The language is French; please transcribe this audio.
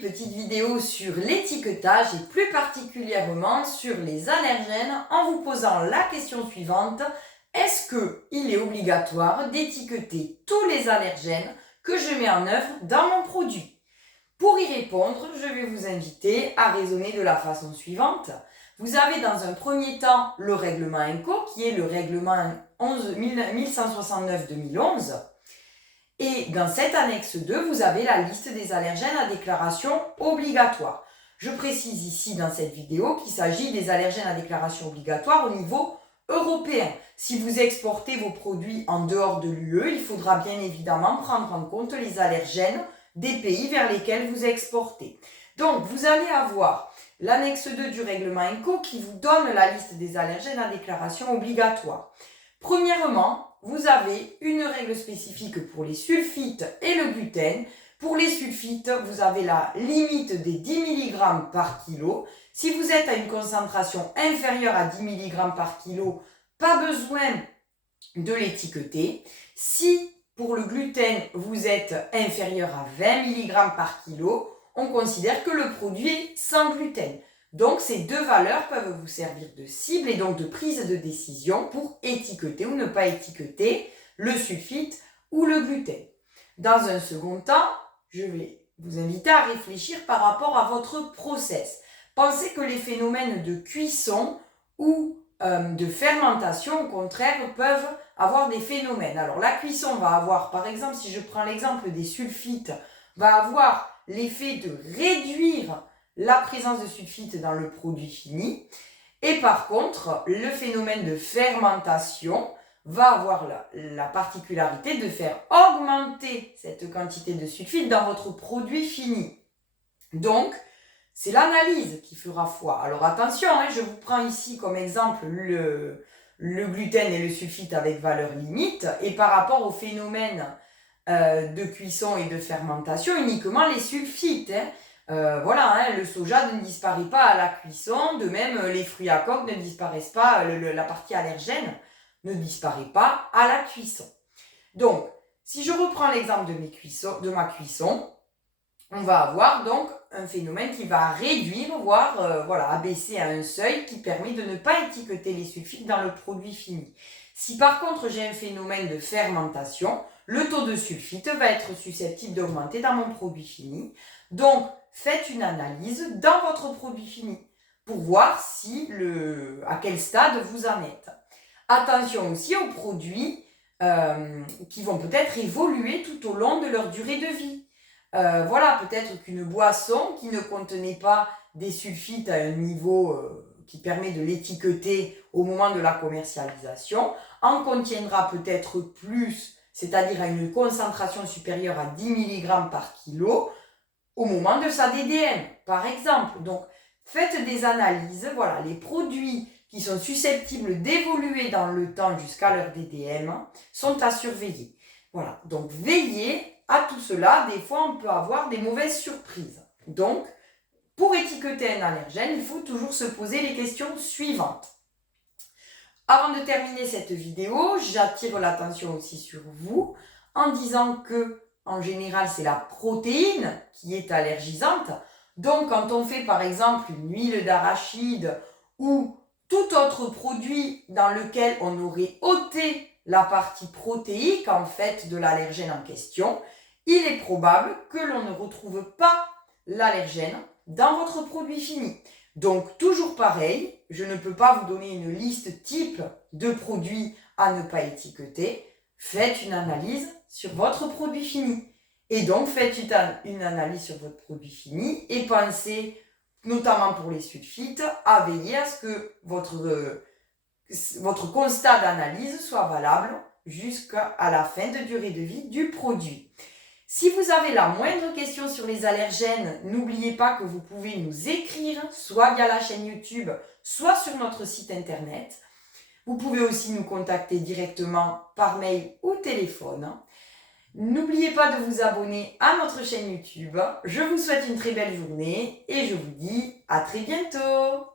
petite vidéo sur l'étiquetage et plus particulièrement sur les allergènes en vous posant la question suivante. Est-ce qu'il est obligatoire d'étiqueter tous les allergènes que je mets en œuvre dans mon produit? Pour y répondre, je vais vous inviter à raisonner de la façon suivante. Vous avez dans un premier temps le règlement INCO qui est le règlement 1169-2011. Et dans cette annexe 2, vous avez la liste des allergènes à déclaration obligatoire. Je précise ici dans cette vidéo qu'il s'agit des allergènes à déclaration obligatoire au niveau européen. Si vous exportez vos produits en dehors de l'UE, il faudra bien évidemment prendre en compte les allergènes des pays vers lesquels vous exportez. Donc, vous allez avoir l'annexe 2 du règlement INCO qui vous donne la liste des allergènes à déclaration obligatoire. Premièrement, vous avez une règle spécifique pour les sulfites et le gluten. Pour les sulfites, vous avez la limite des 10 mg par kilo. Si vous êtes à une concentration inférieure à 10 mg par kilo, pas besoin de l'étiqueter. Si pour le gluten, vous êtes inférieur à 20 mg par kilo, on considère que le produit est sans gluten. Donc, ces deux valeurs peuvent vous servir de cible et donc de prise de décision pour étiqueter ou ne pas étiqueter le sulfite ou le gluten. Dans un second temps, je vais vous inviter à réfléchir par rapport à votre process. Pensez que les phénomènes de cuisson ou de fermentation, au contraire, peuvent avoir des phénomènes. Alors, la cuisson va avoir, par exemple, si je prends l'exemple des sulfites, va avoir l'effet de réduire la présence de sulfite dans le produit fini. Et par contre, le phénomène de fermentation va avoir la particularité de faire augmenter cette quantité de sulfite dans votre produit fini. Donc, c'est l'analyse qui fera foi. Alors attention, je vous prends ici comme exemple le gluten et le sulfite avec valeur limite. Et par rapport au phénomène de cuisson et de fermentation, uniquement les sulfites. Le soja ne disparaît pas à la cuisson, de même les fruits à coque ne disparaissent pas, la partie allergène ne disparaît pas à la cuisson. Donc, si je reprends l'exemple de ma cuisson, on va avoir donc un phénomène qui va réduire, voire abaisser à un seuil qui permet de ne pas étiqueter les sulfites dans le produit fini. Si par contre j'ai un phénomène de fermentation, le taux de sulfite va être susceptible d'augmenter dans mon produit fini. Donc, faites une analyse dans votre produit fini pour voir à quel stade vous en êtes. Attention aussi aux produits qui vont peut-être évoluer tout au long de leur durée de vie. Peut-être qu'une boisson qui ne contenait pas des sulfites à un niveau qui permet de l'étiqueter au moment de la commercialisation en contiendra peut-être plus, c'est-à-dire à une concentration supérieure à 10 mg par kilo au moment de sa DDM, par exemple. Donc, faites des analyses. Les produits qui sont susceptibles d'évoluer dans le temps jusqu'à leur DDM sont à surveiller. Donc veillez à tout cela. Des fois, on peut avoir des mauvaises surprises. Donc, pour étiqueter un allergène, il faut toujours se poser les questions suivantes. Avant de terminer cette vidéo, j'attire l'attention aussi sur vous en disant que en général, c'est la protéine qui est allergisante. Donc, quand on fait par exemple une huile d'arachide ou tout autre produit dans lequel on aurait ôté la partie protéique en fait de l'allergène en question, il est probable que l'on ne retrouve pas l'allergène dans votre produit fini. Donc, toujours pareil, je ne peux pas vous donner une liste type de produits à ne pas étiqueter. Faites une analyse sur votre produit fini. Et donc, faites une analyse sur votre produit fini et pensez, notamment pour les sulfites, à veiller à ce que votre constat d'analyse soit valable jusqu'à la fin de durée de vie du produit. Si vous avez la moindre question sur les allergènes, n'oubliez pas que vous pouvez nous écrire, soit via la chaîne YouTube, soit sur notre site internet. Vous pouvez aussi nous contacter directement par mail ou téléphone. N'oubliez pas de vous abonner à notre chaîne YouTube. Je vous souhaite une très belle journée et je vous dis à très bientôt.